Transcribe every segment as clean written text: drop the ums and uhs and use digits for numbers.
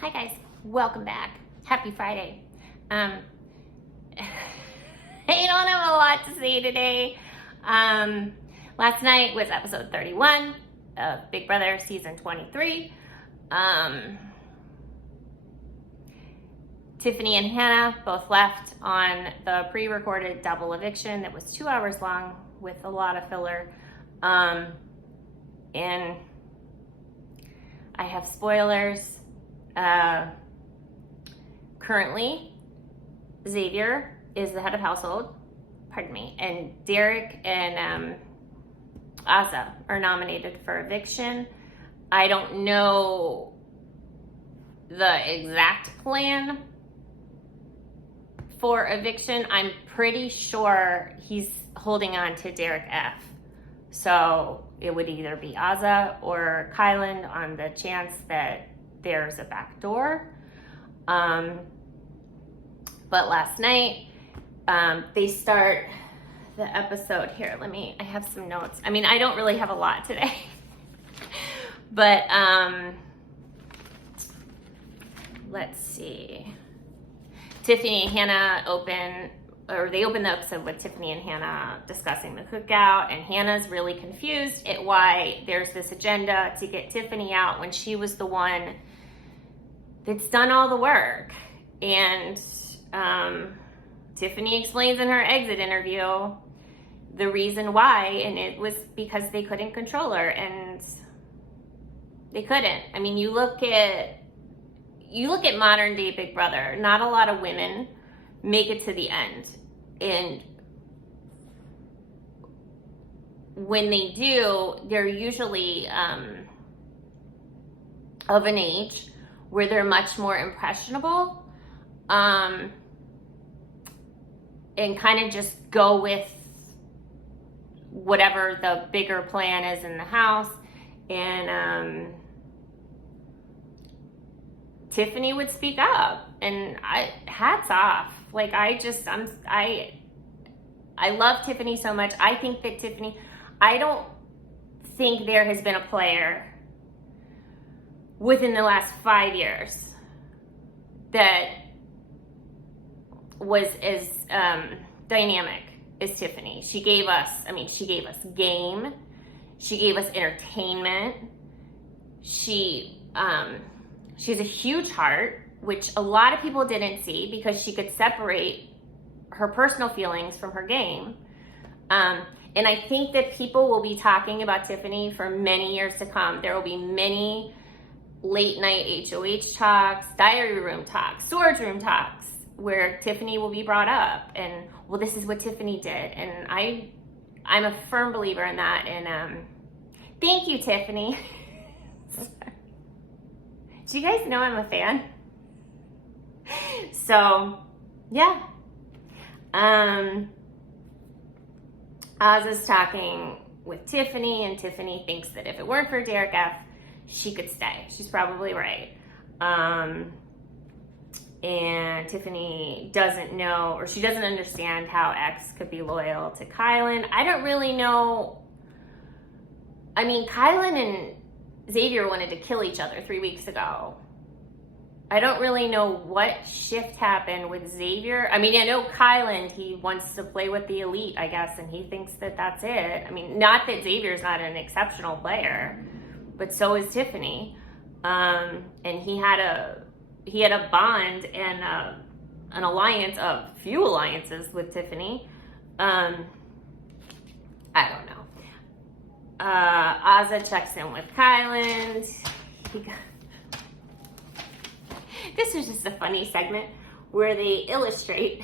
Hi guys, welcome back. Happy Friday. I don't have a lot to say today. Last night was episode 31 of Big Brother season 23. Tiffany and Hannah both left on the pre-recorded double eviction that was 2 hours long with a lot of filler. And I have spoilers. Currently, Xavier is the head of household, and Derek and Asa are nominated for eviction. I don't know the exact plan for eviction. I'm pretty sure he's holding on to Derek F. So it would either be Asa or Kylan on the chance that there's a back door. But last night, they start the episode here. I have some notes. I mean, I don't really have a lot today, but let's see. Tiffany and Hannah they open the episode with Tiffany and Hannah discussing the cookout, and Hannah's really confused at why there's this agenda to get Tiffany out when she was the one that's done all the work. And Tiffany explains in her exit interview the reason why, and it was because they couldn't control her, and they couldn't. I mean, you look at modern day Big Brother, not a lot of women make it to the end. And when they do, they're usually of an age where they're much more impressionable, and kind of just go with whatever the bigger plan is in the house. And Tiffany would speak up, and hats off. Like, I love Tiffany so much. I think that I don't think there has been a player within the last 5 years that was as dynamic as Tiffany. She gave us game. She gave us entertainment. She has a huge heart, which a lot of people didn't see because she could separate her personal feelings from her game. And I think that people will be talking about Tiffany for many years to come. There will be many late night HOH talks, diary room talks, storage room talks, where Tiffany will be brought up, and well, this is what Tiffany did. And I'm a firm believer in that. And thank you, Tiffany. Do you guys know I'm a fan? So, yeah. Oz is talking with Tiffany, and Tiffany thinks that if it weren't for Derek F., she could stay. She's probably right. And Tiffany doesn't know, or she doesn't understand how X could be loyal to Kylan. I don't really know. I mean, Kylan and Xavier wanted to kill each other 3 weeks ago. I don't really know what shift happened with Xavier. I mean, I know Kylan, he wants to play with the elite, I guess, and he thinks that that's it. I mean, not that Xavier's not an exceptional player, but so is Tiffany. And he had a bond and an alliance, of few alliances with Tiffany. I don't know. Asa checks in with Kylan. This was just a funny segment where they illustrate.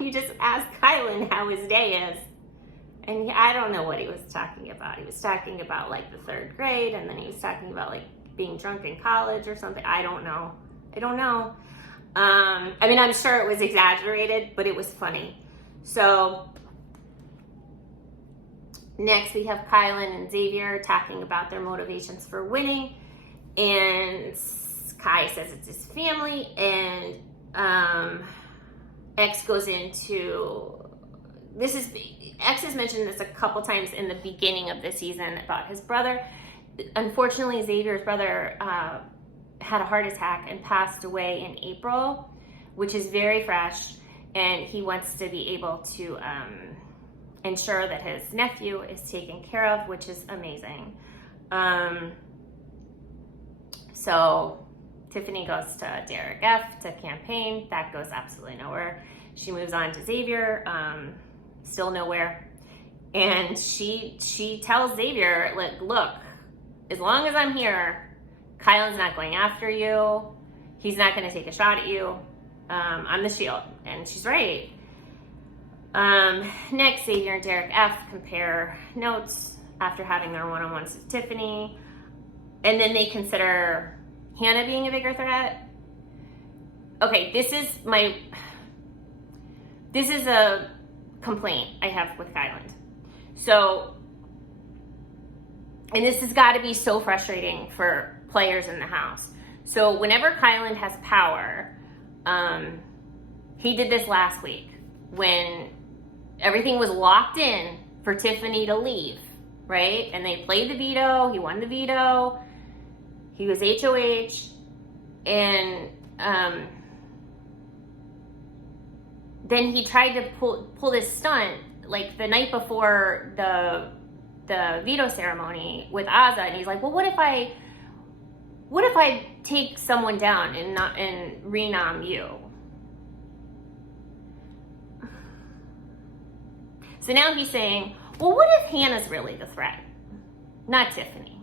You just ask Kylan how his day is. And I don't know what he was talking about. He was talking about like the 3rd grade, and then he was talking about like being drunk in college or something. I don't know. I mean, I'm sure it was exaggerated, but it was funny. So next we have Kylan and Xavier talking about their motivations for winning, and Kai says it's his family, and X goes into X has mentioned this a couple times in the beginning of the season about his brother. Unfortunately, Xavier's brother had a heart attack and passed away in April, which is very fresh, and he wants to be able to ensure that his nephew is taken care of, which is amazing. So Tiffany goes to Derek F to campaign. That goes absolutely nowhere. She moves on to Xavier, still nowhere. And she tells Xavier, like, look, as long as I'm here, Kylan's not going after you. He's not going to take a shot at you. I'm the shield. And she's right. Next, Xavier and Derek F compare notes after having their one-on-ones with Tiffany. And then they consider Hannah being a bigger threat. Okay, this is a complaint I have with Kylan. So, and this has got to be so frustrating for players in the house. So whenever Kylan has power, he did this last week when everything was locked in for Tiffany to leave, right? And they played the veto. He won the veto. He was HOH. And then he tried to pull this stunt like the night before the veto ceremony with Azza, and he's like, well, what if I take someone down and renom you? So now he's saying, well, what if Hannah's really the threat, not Tiffany?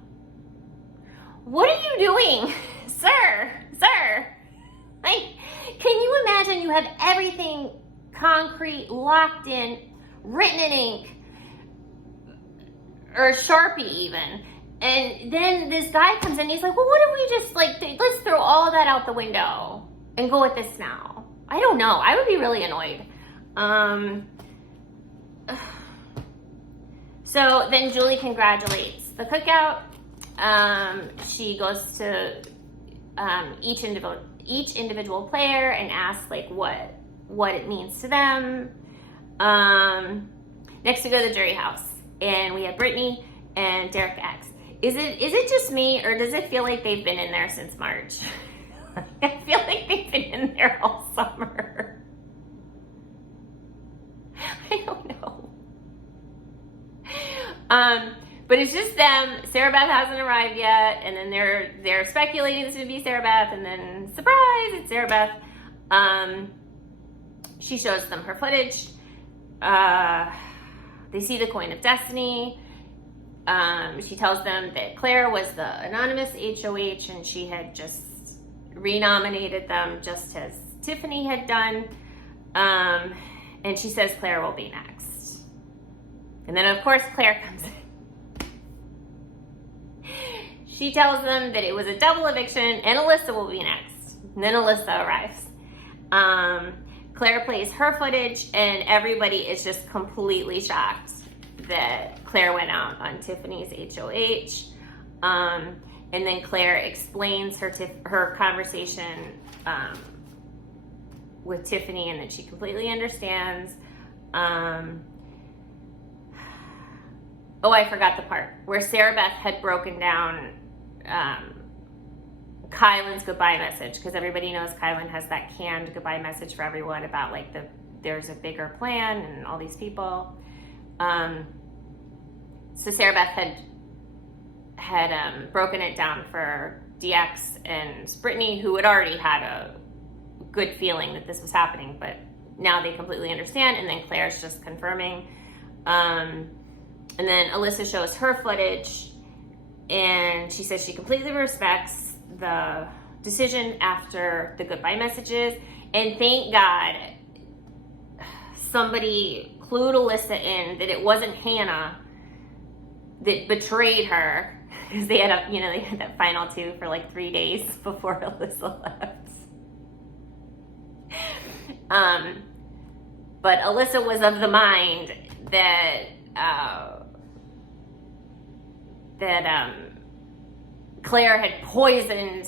What are you doing, sir? Like, can you imagine you have everything concrete, locked in, written in ink, or Sharpie even, and then this guy comes in and he's like, well, what if we just, like, let's throw all that out the window and go with this now? I don't know. I would be really annoyed. So then Julie congratulates the cookout. She goes to each individual player and asks, like, what it means to them. Next we go to the jury house, and we have Brittany and Derek X. Is it just me, or does it feel like they've been in there since March? I feel like they've been in there all summer. I don't know. But it's just them. Sarah Beth hasn't arrived yet, and then they're speculating it's gonna be Sarah Beth, and then surprise, it's Sarah Beth. She shows them her footage. They see the coin of destiny. She tells them that Claire was the anonymous HOH, and she had just renominated them just as Tiffany had done. And she says Claire will be next. And then, of course, Claire comes in. She tells them that it was a double eviction, and Alyssa will be next. And then Alyssa arrives. Claire plays her footage, and everybody is just completely shocked that Claire went out on Tiffany's HOH. And then Claire explains her conversation with Tiffany, and that she completely understands. Oh, I forgot the part where Sarah Beth had broken down Kylan's goodbye message, because everybody knows Kylan has that canned goodbye message for everyone about, like, there's a bigger plan and all these people. So Sarah Beth had broken it down for DX and Brittany, who had already had a good feeling that this was happening, but now they completely understand. And then Claire's just confirming. And then Alyssa shows her footage, and she says she completely respects the decision after the goodbye messages. And thank God somebody clued Alyssa in that it wasn't Hannah that betrayed her, because they had they had that final two for like 3 days before Alyssa left. But Alyssa was of the mind that Claire had poisoned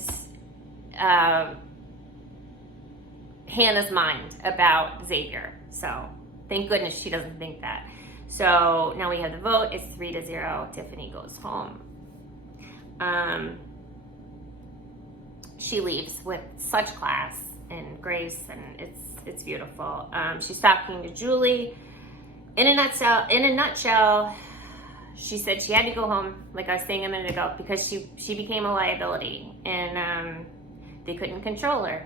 Hannah's mind about Xavier. So thank goodness she doesn't think that. So now we have the vote. It's 3-0. Tiffany goes home. she leaves with such class and grace, and it's beautiful. She's talking to Julie. In a nutshell, she said she had to go home, like I was saying a minute ago, because she became a liability, and they couldn't control her.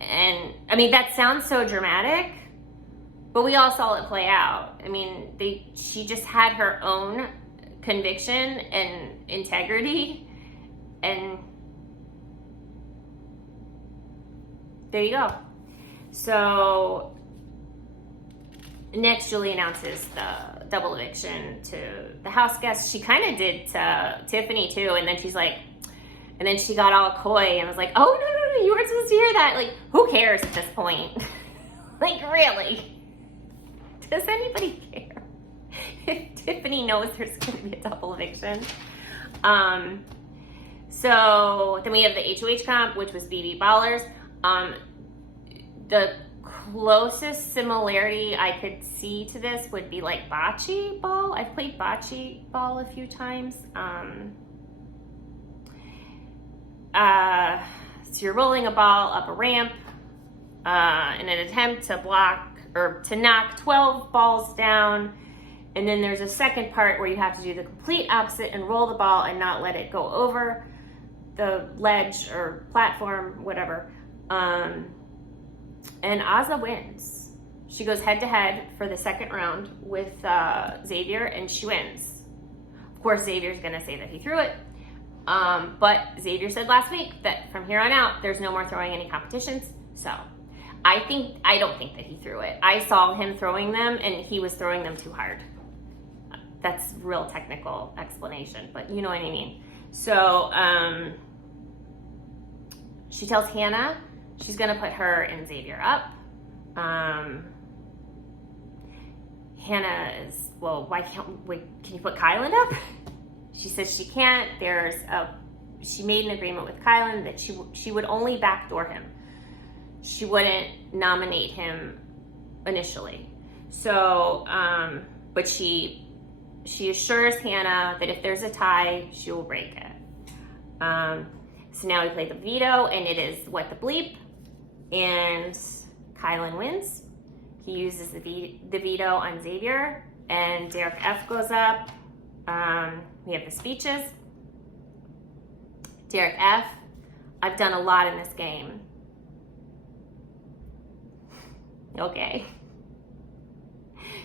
And I mean, that sounds so dramatic, but we all saw it play out. I mean, she just had her own conviction and integrity, and there you go. So next, Julie announces the double eviction to the house guests. She kind of did to Tiffany too, and then she's like, and then she got all coy and was like, "Oh no, you weren't supposed to hear that." Like, who cares at this point? Like, really? Does anybody care if Tiffany knows there's going to be a double eviction? So then we have the HOH comp, which was BB Ballers. The closest similarity I could see to this would be like Bocce Ball. I've played Bocce Ball a few times. So you're rolling a ball up a ramp in an attempt to block or to knock 12 balls down. And then there's a second part where you have to do the complete opposite and roll the ball and not let it go over the ledge or platform, whatever. And Azza wins. She goes head to head for the second round with Xavier, and she wins. Of course, Xavier's gonna say that he threw it. But Xavier said last week that from here on out, there's no more throwing any competitions. So I don't think that he threw it. I saw him throwing them, and he was throwing them too hard. That's real technical explanation, but you know what I mean. So she tells Hannah she's gonna put her and Xavier up. Hannah is, well, why can't we, can you put Kylan up? She says she can't. She made an agreement with Kylan that she would only backdoor him. She wouldn't nominate him initially. So, but she assures Hannah that if there's a tie, she will break it. So now we play the veto, and it is what the bleep, and Kylan wins. He uses the veto on Xavier, and Derek F goes up. We have the speeches. Derek F, I've done a lot in this game. Okay.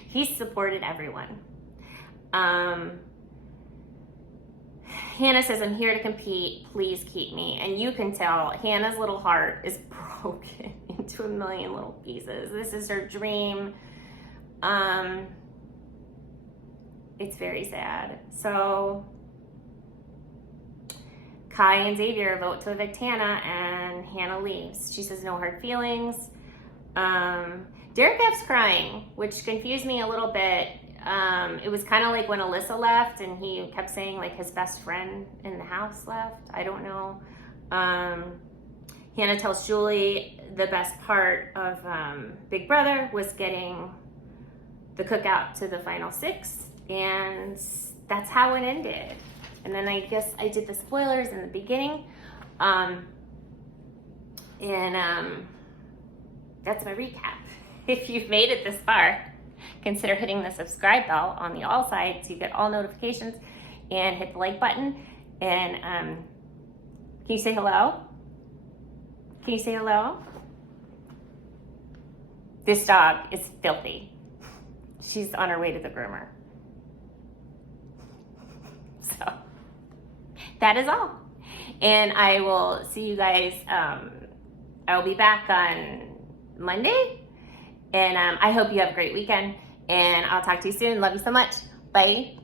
He's supported everyone. Hannah says, I'm here to compete. Please keep me. And you can tell Hannah's little heart is broken into a million little pieces. This is her dream. It's very sad. So Kai and Xavier vote to evict Hannah, and Hannah leaves. She says no hard feelings. Derek F's crying, which confused me a little bit. It was kind of like when Alyssa left, and he kept saying like his best friend in the house left. I don't know. Hannah tells Julie the best part of Big Brother was getting the cookout to the final six, and that's how it ended. And then I guess I did the spoilers in the beginning. That's my recap. If you've made it this far, consider hitting the subscribe bell on the all side so you get all notifications, and hit the like button. And can you say hello? Can you say hello? This dog is filthy. She's on her way to the groomer. So that is all. And I will see you guys. I will be back on Monday. And I hope you have a great weekend. And I'll talk to you soon. Love you so much. Bye.